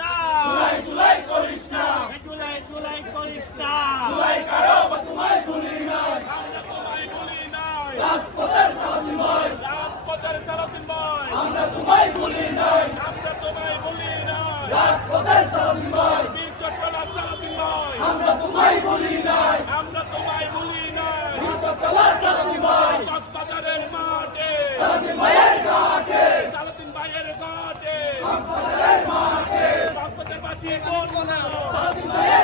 না, জুলাই করিস না, জুলাই করিস না, জুলাই কারো বা তোমায় ভুলি নাই, আমরা তোমায় ভুলি নাই, রাজপথের সালাদিন ভাই, রাজপথের সালাদিন ভাই, আমরা তোমায় ভুলি নাই, আমরা তোমায় ভুলি নাই, রাজপথের সালাদিন ভাই, বীর চট্টগ্রাম সালাদিন ভাই, আমরা তোমায় ভুলি নাই, আমরা তোমায় ভুলি নাই, চট্টগ্রাম সালাদিন ভাই, কক্সবাজারের মাঠে, সালাদিন ভাইয়ের ঘাটে, সালাদিন ভাইয়ের ঘাটে, কক্সবাজারের মাঠে, কক্সবাজার বাঁচিয়ে বলবো, সালাদিন ভাইয়ের